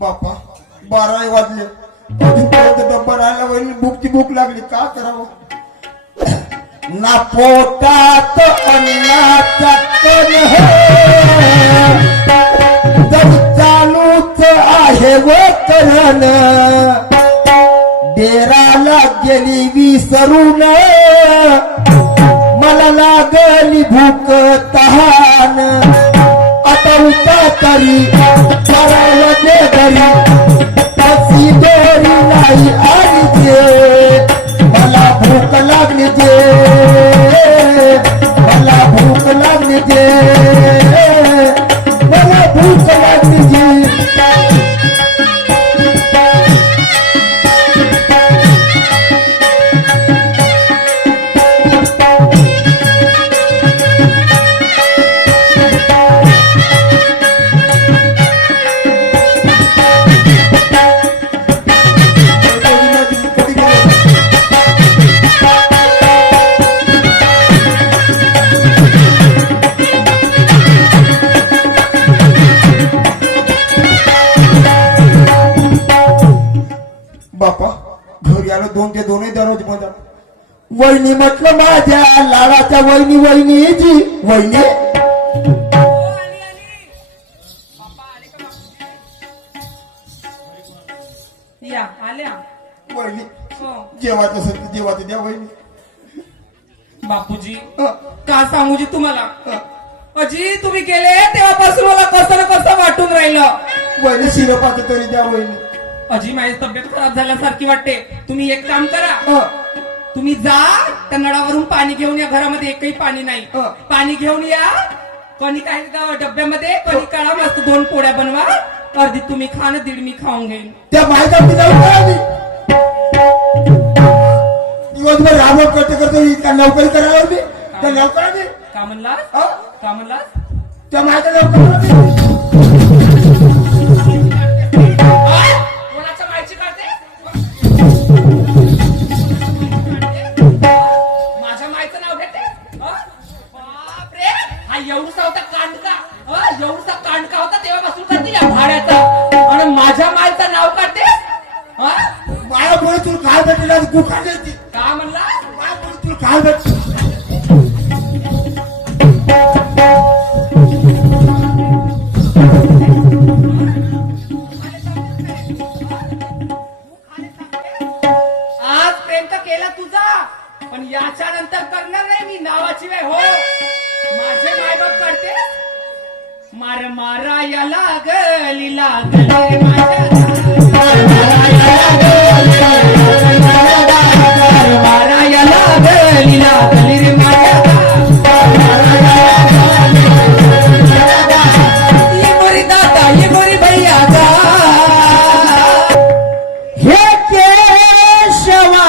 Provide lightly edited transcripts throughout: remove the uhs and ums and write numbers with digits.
बापा 12 वाजले अजूनपर्यंत डब्बा राहिला वहिनी भूकची भूक लागली का करावं ना पोटात अन्नाचा कण जग चालूच आहे व करण डेराला गेली विसरून मला लागली भूक तहान आता उता तरी करावं दे घरी तशी दोरी नाही आणि जे मला भूक लागली जे मला भूक लागली जे मला भूक लागली जे बापा घरी आलो दोनचे दोनही दरवाजे बंद वहिनी म्हटलं माझ्या लाडाच्या वहिनी वहिनीची वहिनी या आल्या वहिनी हो. जेवायचं असेल तर जेवायचं द्या वहिनी बापूजी हं, का सांगू जी तुम्हाला हं. अजी तुम्ही गेले तेव्हापासून मला कसं ना कसं वाटून राहिलं वहिनी शिरपाचं तरी द्या वहिनी अजी माझी तब्येत खराब झाल्यासारखी वाटते तुम्ही एक काम करा हं, तुम्ही जा त्या नळावरून पाणी घेऊन या घरामध्ये एकही पाणी नाही हं. पाणी घेऊन या कणिक आहे का डब्यामध्ये कणिक काढा मस्त 2 पोळ्या बनवा अर्धी तुम्ही खा ना 1.5 मी खाऊन घेईन त्या माहिती आपली जाऊ का आम्ही दिवसभर राबवत करते त्या नोकरी करायला मी त्या नोकराने का म्हणला हं? का म्हणला त्या माहिती नोकरी कोणाच्या माहिती काढते माझ्या माईचं नाव घेते बापरे हा एवढसा होता कांडका एवढसा कांडका होता तेव्हापासून करते या भाड्याचा आणि माझ्या माईचं नाव काढते मायामुळे तुला काय भेटलं गुखा देते का म्हणला मायामुळे तुला काय भेटलं आज प्रेम तर केला तुझा पण याच्या नंतर करणार नाही मी नावाची वेळ हो माझे मायबाप करते मार मारा या लागली लागली मारा या लागली लागली रे माझ्या ये मोरी दादा ये मोरी भैया गा हे केशवा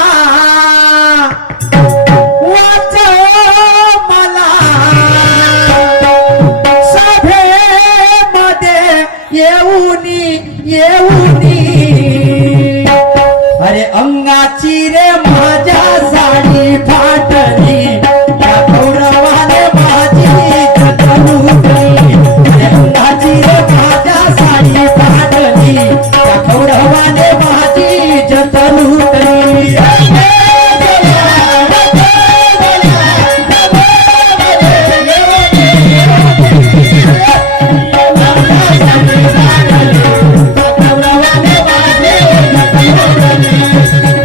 वाचव मला सभेमध्ये येऊनी अरे अंगाची रे माझ्या साडी फाटली त्या गौरवाने माझी जगलुटली अरे अंगाची रे माझ्या साडी फाटली त्या गौरवाने माझी जगलुटली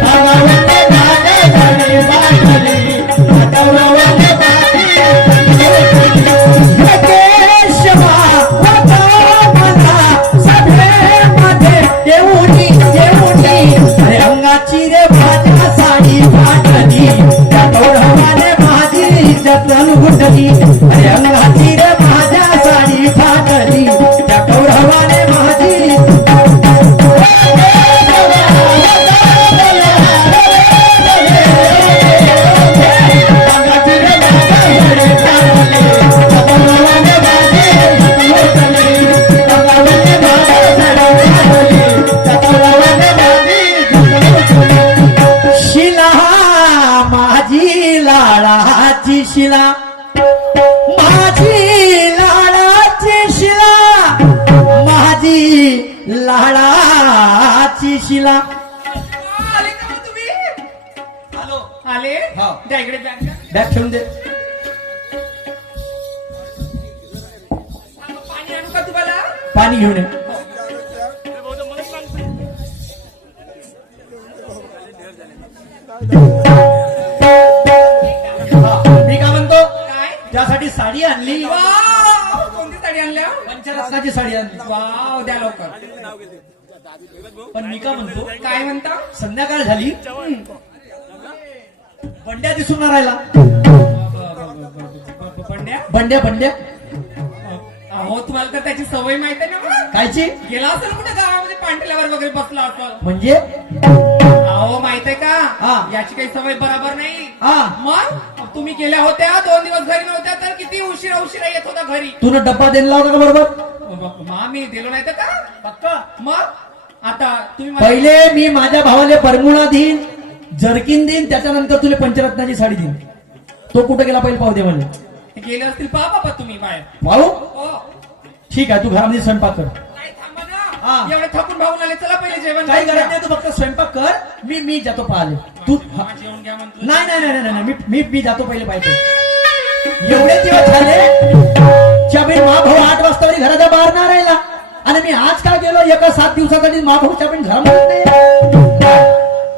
गौरवाने माझी जगलुटली प्रेमाची शिला. आले का मग तुम्ही? आलो. आले हा. द्या इकडे बॅग द्या. बॅग ठेवून दे. पाणी आणू का तुम्हाला? पाणी घेऊन ये. मी काय म्हणतो, काय? त्यासाठी साडी आणली. वाव! कोणती साडी आणल्या? पंचरत्नाची साडी आणली. वाव द्या लवकर. पण मी काय म्हणतो, काय म्हणता? संध्याकाळ झाली, बंड्या दिसून नाही राहिला. पंड्या बंड्या बंड्या अहो तुम्हाला तर त्याची सवय माहित आहे ना मग? कायची गेला असेल कुठे गावामध्ये पांढऱ्यावर वगैरे बसला असेल. म्हणजे? अहो माहित आहे हा. का याची काही सवय बरोबर नाही. हा. मग तुम्ही गेल्या होत्या 2 दिवस घरी नव्हत्या तर किती उशिरा उशिरा येत होता घरी. तुला डब्बा द्यायला होता का बरोबर? मा मी दिलो नाही तर का पक्का. मग आता तुम्ही मला- पहिले मी माझ्या भावाला बरमुडा देईन, जर्किन देईन, त्याच्यानंतर तुला पंचरत्नाची साडी देईन. तो कुठे गेला पहिले पाहू दे मला. गेले असतील पहा बाबा तुम्ही बाहेर. पाहू. हो ठीक आहे, तू घरामध्ये स्वयंपाक कर. नाही थांबा हा. ना एवढे थकून भाऊन आले चला पहिले जेवण काही करून गरज घ्या. नाही, तू फक्त स्वयंपाक कर. मी जातो पाहिले. तू हा. मामा जेवण घ्या म्हणतो. नाही नाही नाही नाही नाही, मी जातो पहिले पाहिजे. एवढे दिवस झाले चाबीन मा भाऊ 8 वाजता घराच्या बाहेर नाही राहिला, आणि मी आज काय गेलो एका 7 दिवसासाठी मा भाऊ चाबीन घरामध्ये नाही.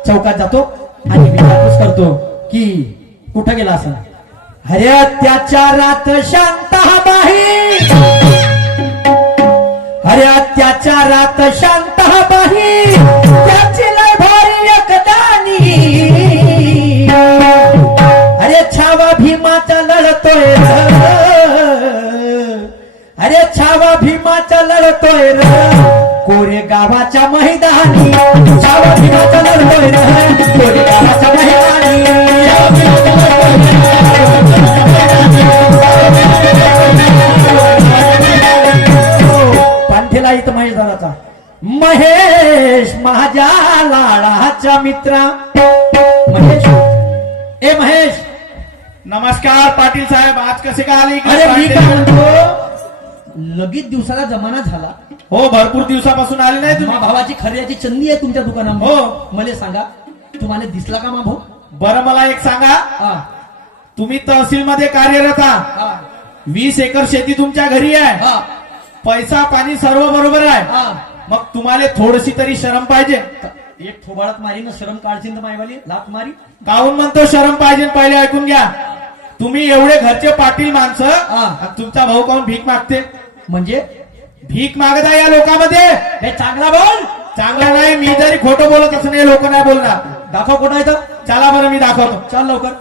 चौकात जातो आणि विचारपूस करतो की कुठं गेला असं. अरे अत्याचारात शांत बाही, अरे अत्याचारात शांत बाही, त्याची लय भारी एकदानी. अरे छावा भीमाचा लढतोय र, अरे छावा भीमाचा लढतोय र, कोरे गावाच्या मैदानी. छावा भीमाचा लढतोय र, कोरे गावाच्या मैदानी. पांठेला इथं महेश दादाचा. महेश माझ्या लाडाचा मित्रा. महेश, ए महेश. नमस्कार पाटील साहेब, आज कसे काय आले इकडे? अरे मी काय म्हणतो, लगीच दिवसाला जमाना झाला. हो, भरपूर दिवसापासून आले नाही तुम्ही. मा भावाची खऱ्याची चंदी आहे तुमच्या दुकानामध्ये. हो. मला सांगा, तुम्हाला दिसला का मा भाऊ? बरं मला एक सांगा, हा तुम्ही तहसील मध्ये कार्यरत आहात. हा 20 एकर शेती तुमच्या घरी आहे, हा पैसा पाणी सर्व बरोबर आहे. हा. मग तुम्हाला थोडीशी तरी शरम पाहिजे. एक थोबाळत मारी ना शरम काढशील तर मायवाली लात मारी. काहून म्हणतो शरम पाहिजे? पहिले ऐकून घ्या. तुम्ही एवढे घरचे पाटील माणसं, हा. आणि तुमचा भाऊ काहून भीक मागते? म्हणजे भीक मागता या लोकांमध्ये हे चांगला बोल. चांगला नाही. मी जरी खोटं बोलत असं नाही, लोक नाही बोलणार. दाखव कुठं आहे तर. चला बरं मी दाखवतो. चल लवकर.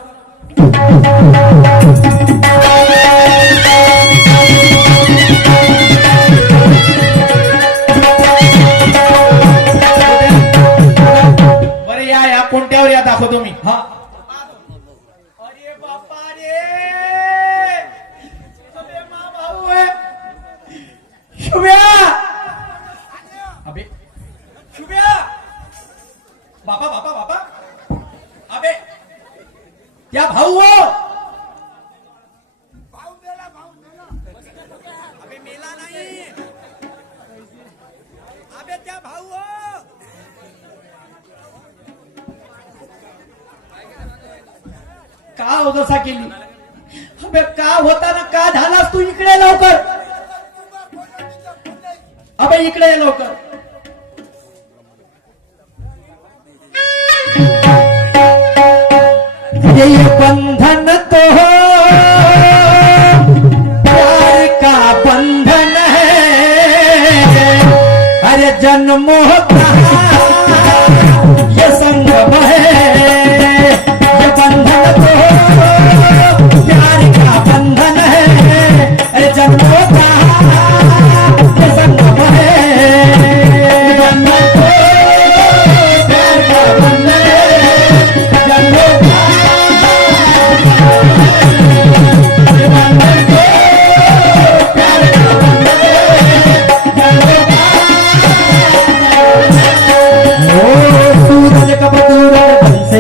बरं या कोणत्यावर या दाखवतो मी. हा अरे बापा रे, अबे मा भाऊ आहे. शुभ्या. अबे शुभ्या. बापा बापा बापा. अबे त्या भाऊ हो. अबे मेला नाही. अबे त्या भाऊ हो. का अवदसा केली? अबे का होता ना, का झालास तू? इकडे लवकर. अबे इकडे ये लवकर. ये बंधन तो प्यार का बंधन है, अरे जन्मों का ये संगम है. ये बंधन तो प्यार का बंधन है, अरे जन्मों का ये संगम है. ये बंधन तो प्यार का बंधन है, जन्मों का सूरज कब दूरज बन से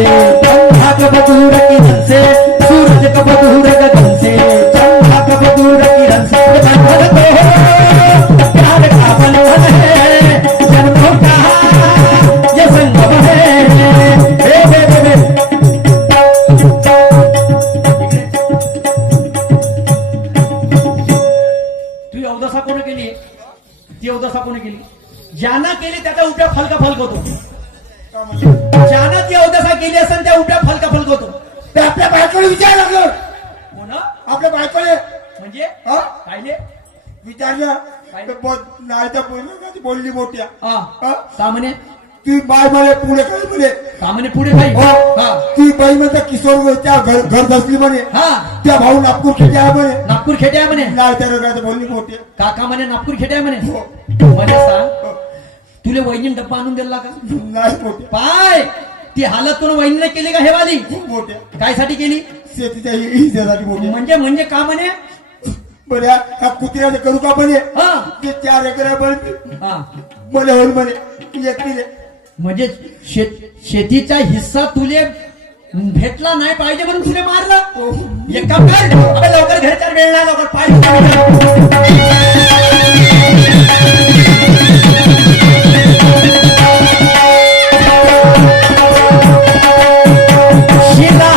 ज्यानं केली त्याचा उपयोग फलका फलक होतो. का म्हणजे? ज्यानं ती अवदसा केली असेल त्या उपयोग फलका फलक होतो. ते आपल्या बायकोला विचार लागलं. हो ना? आपल्या बायकोले म्हणजे हा? कायले विचारलं काय? तर नाही तर बोलली मोठ्या हा हा? का म्हणे ती बाय म्हणे पुढे काय म्हणे का म्हणे पुढे काही हो हा ती बाई म्हणते किशोर त्या घर धसली म्हणे हा त्या भाऊ नागपूर खेटे आहे म्हणे नागपूर खेटे आहे म्हणे. नाही त्या रोगाचं बोलली मोठी काका म्हणे नागपूर खेटे आहे म्हणे. हो. म्हणे सांग हो. तुले वहिनी डब्बा आणून दिला का? नाही मोठे पाय ती हालत तुला वहिनीने केली का हे वाली? मोठ्या काय साठी केली? शेतीच्या हिच्यासाठी मोठे म्हणजे का म्हणे बऱ्या का कुत्र्याचं करू का म्हणे हा ते 4 एकर म्हणे हा मला होईल म्हणे एकटीले म्हणजे शेतीचा हिस्सा तुले भेटला नाही पाहिजे म्हणून तुले मारला. हो. एक काम कर अबे लवकर घरच्या वेळ नाही लवकर पाय शिला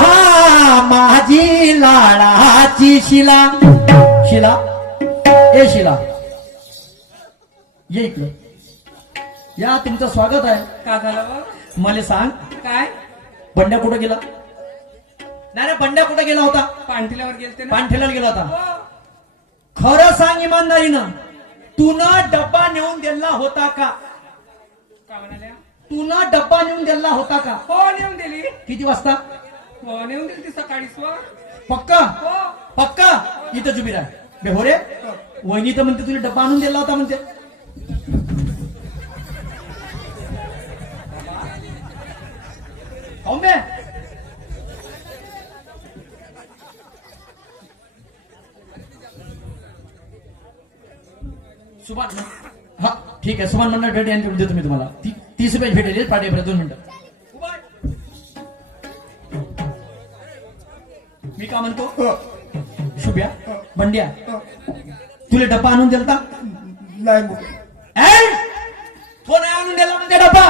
माझी लाडाची शिला शिला ए शिला ये इकडं या तुमचं स्वागत आहे. का झालं व? मला सांग काय बंड्या कुठं गेला? नाही बंड्या कुठं गेला होता? पांठील्यावर गेलते ना पानठेला गेला होता. हो. खरं सांग इमानदारीनं तून डब्बा नेऊन दिला होता का? का म्हणाल्या तून डब्बा नेऊन दिला होता का? हो नेऊन दिली. किती वाजता? हो नेऊन दिली ती सकाळीच व. पक्का हो पक्का इथं जुबी राह बे हो रे वहिनी तर म्हणते तुला डब्बा आणून दिला होता म्हणते. हो बे सुभान हा ठीक आहे सुभान मंडळ भेट यांच्याकडे देतो मी तुम्हाला 30 रुपये भेटेल पाठीपर्यंत 2 मिनिटं. मी का म्हणतो हो. शुभ्या हो. बंड्या हो. तुला डब्बा आणून दिलता? नाही मोठे तो नाही आणून दिला म्हणते डब्बा. का?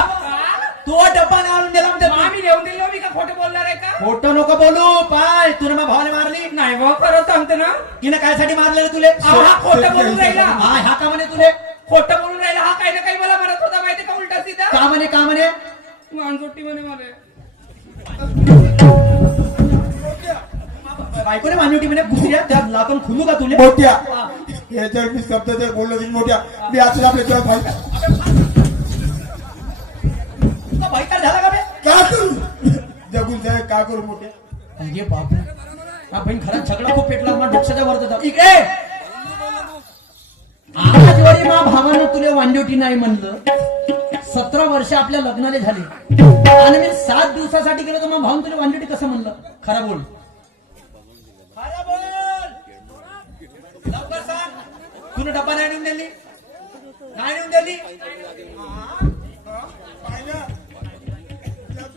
तो डब्बा नाही आणून दिला म्हणते. आम्ही नेऊन दिलो मी का खोटं बोलणार आहे का? फोटो नको बोलू पाय तुला माझ्या भावाने मारली नाही भाऊ खरं सांगतो ना. तिने काय साठी मारलेलं तुले? हा खोटं बोलून राहिला. हा का म्हणे तुले? खोटं बोलून राहिला हा काही ना काही मला म्हणत होता माहिती का उलटा सीधा. का म्हणे मानसोटी म्हणे मला. बायकोने मान्योटी म्हणे कुसऱ्या त्या लाकून खुलू का तुले? मोठ्या हा. याच्यावर मी शब्द जर बोललो की मोठ्या मी आता आपल्या जेव्हा भाई तुझा भाई काय झाला का बे? का करू जगून जाय का करू मोठ्या अरे बापरे हा बहीण खरंच झगडा खूप पेटला मला डोक्याच्या वर होता. इकडे आज वरी मा भावानं तुले वांड्योटी नाही म्हणलं. 17 वर्ष आपल्या लग्नाले झाले आणि मी 7 दिवसासाठी गेलो तर मग भाऊन तुला वांड्योटी कसं म्हणलं? खरं बोल खरं बोल लवकर सांग. तुला डब्बा नाही नेऊन दिली? नाही नेऊन दिली?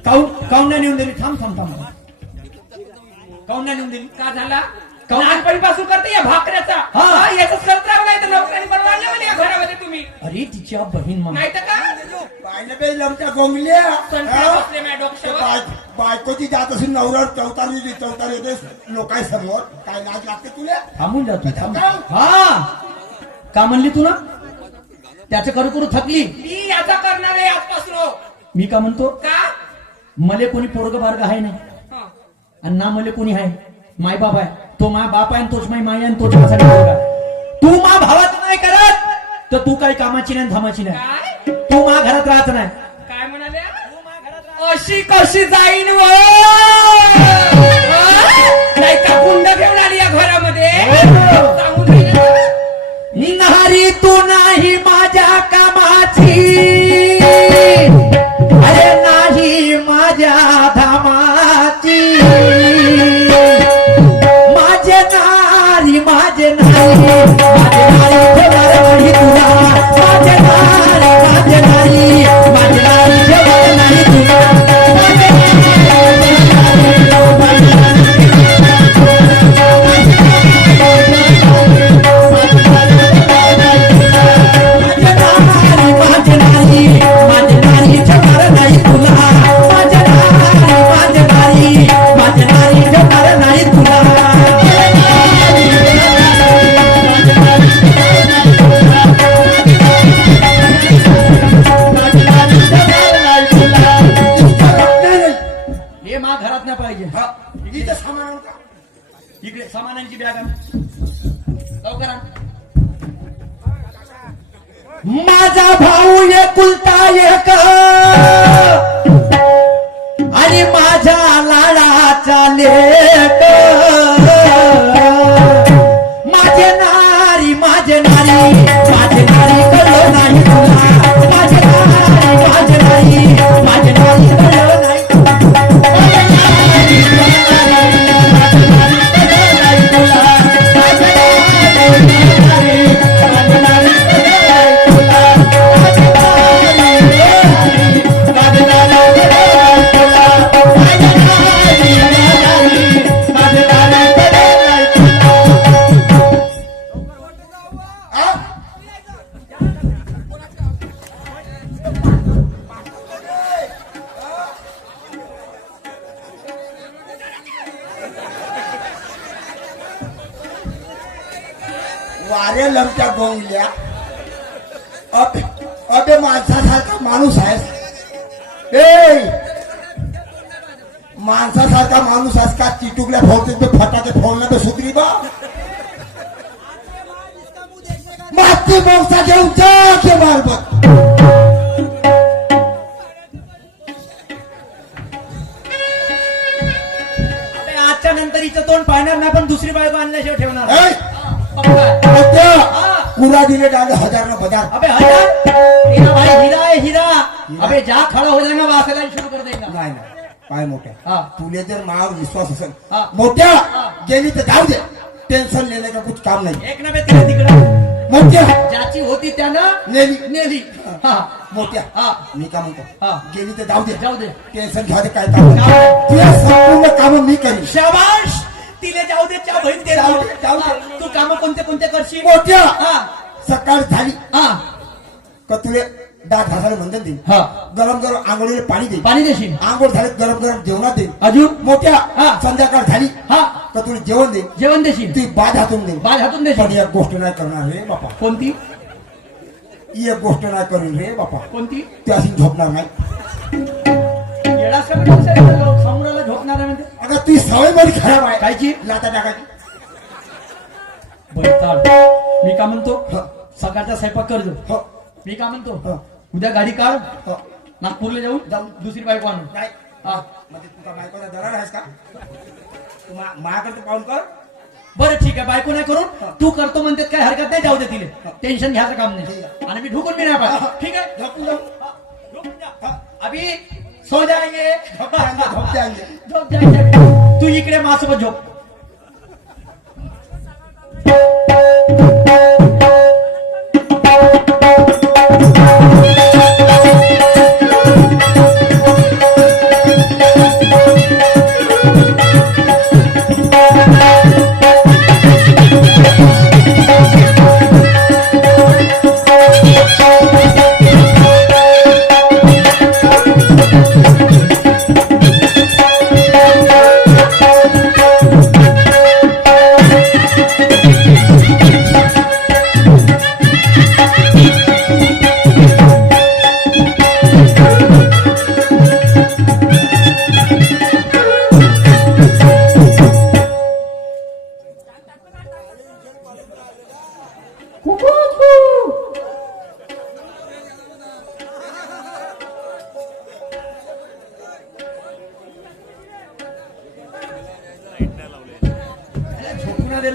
काऊन नाही नेऊन दिली? थांब काऊन नाही नेऊन दिली? का झाला? का? लहानपणीपासून करते या भाकऱ्याचा. हा. हा, याचंच करत राहू नाही तर नोकऱ्याने बनवायला म्हणे या घरामध्ये तुम्ही. अरे तिच्या बहीण मा नाही तर का? पाहिलं बे लमच्या गोंगल्या संत्रा बसले माझ्या डोक्यावर. बायकोची जात असेल नवऱ्यावर चौतार येते लोकांसमोर काय लाज लागते तुला थांबून जातो थांब. हा का म्हणली तू ना त्याचं करू थकली. मी याचा करणार आहे आजपासून. मी का म्हणतो का? मले कोणी पोरग बारग आहे नाही हा. आणि ना मले कोणी आहे माय बाप आहे. तो मा बाप आहे आणि तोच माय माय आहे आणि तोच माझा पोरगा आहे. तू मा भावाचं नाही करत तर तू काही कामाची नाही धामाची नाही. काय? तू मा घरात राहत नाही. काय म्हणाले? अशी कशी जाईन व? नाही का कुंड घेऊन आली या घरामध्ये? सांगून राहिले ना. निहारी तू नाही माझ्या कामाची अरे नाही माझ्या धामाची माझे नारी माझे नारी ठेवार नाही तुला माझे नारी ठेवार नाही तुला माझे नारी इकडे सामानांची बॅग आण. लवकर आण. माझा भाऊ एकुलता एक आणि माझ्या लाडाचा लेक, माझे नारी माझे नारी माझे नारी कळलं नाही तुला, माझे नारी माझे नारी माझे नारी कळलं नाही वारे लमच्या बोंगल्या. अबे माणसासारखा माणूस आहेस. ए माणसासारखा माणूस आहेस का? चिटुकल्या फोडते तो फटाके फोडणं तर सुधरी बा. माती बोंगसा घेऊन जा के मारबत. आजच्या नंतर हिचं तोंड पाहणार नाही, पण दुसरी बायको आणल्याशिवाय ठेवणार ए, नाही. पक्का. पूरा दिले डाले 1000 ना बाजार. अबे हजार हीरा भाई, हीरा है हीरा. अबे जा खड़ा हो जाएगा वहां से लाइन शुरू कर देगा. नाही नाही काय मोठ्या, हा. तुले जर मावर विश्वास असेल हा. मोठ्या हा. गेली तर जाऊ दे. टेन्शन लेने का कुछ काम नाही. एक नव्हे तिला तिकडं मोठ्या ज्याची होती त्यानं नेली. नेली. हा मोठ्या हा मी काय म्हणतो, हा. गेली तर जाऊ दे. जाऊ दे. टेन्शन घ्यायचं काय काम नाही. जाऊ तुझ्या संपूर्ण काम मी करीन. शाबाश. तिले जाऊ दे, त्या बहीण ते जाऊ जाऊ दे, दे. जाऊ दे. हा, तू काम कोणते कोणते करशील? मोठ्या हा सकाळ झाली हा का तुले दात घासायला म्हणतात देईन. हा गरम गरम आंघोळीला पाणी देईन. पाणी देशील. आंघोळ झाले गरम गरम जेवणात देईन. अजून मोठ्या हा. संध्याकाळ झाली हा का तुला जेवण देईन. जेवण देशील. ती बाद हातून देईन. बाज हातून पण देशील. एक गोष्ट नाही करणार रे बापा. कोणती एक गोष्ट नाही करीन रे बापा. कोणती? ती अशी झोपणार नाही. येडा समोराला झोपणार आहे म्हणजे अगं ती सवय मध्ये खराब आहे. कायची? लाता टाकायची. बरं चाल. मी का म्हणतो, ह. सकाळचा स्वयंपाक करजो. हो मी का म्हणतो, ह. उद्या गाडी काढ, हो नागपूरला जाऊ दुसरी बायको आणू. नाही हा. म्हणजे तुझा बायकोचा दरार आहेस का? तू माझ्याकडे पाहून कर. बरं ठीक आहे, बायको नाही करून तू करतो म्हणते काय हरकत नाही, जाऊ दे तिले. टेन्शन घ्यायचं काम नाही. आणि मी ढुकून मी नाही पाहिजे. ठीक आहे, झोपून जाऊ. ढुकून जा. अभी सो जाएंगे. झोप जाएंगे. झोप जाएंगे. तू इकडे माझ्यासोबत झोप.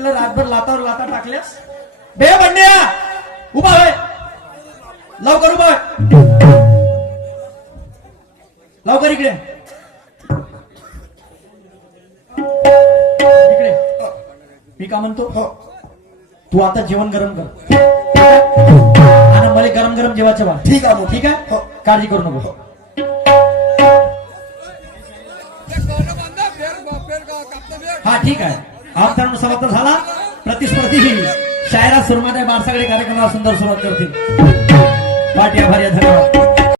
रातभर लातावर लाता टाकल्यास. बे बंड्या उभा आहे, लवकर उभा आहे, लवकर इकडे इकडे. मी का म्हणतो, तू आता जेवण गरम कर आणि मला गरम गरम जेवायचं बा. ठीक आहे. ठीक आहे, काळजी करू नको. हा ठीक आहे. अवतरण समाप्त झाला. प्रतिस्पर्धी ही शायरा सुरमादाय बारसागडे कार्यक्रमाला सुंदर सुरुवात करतील. पाठी आभारी, धन्यवाद.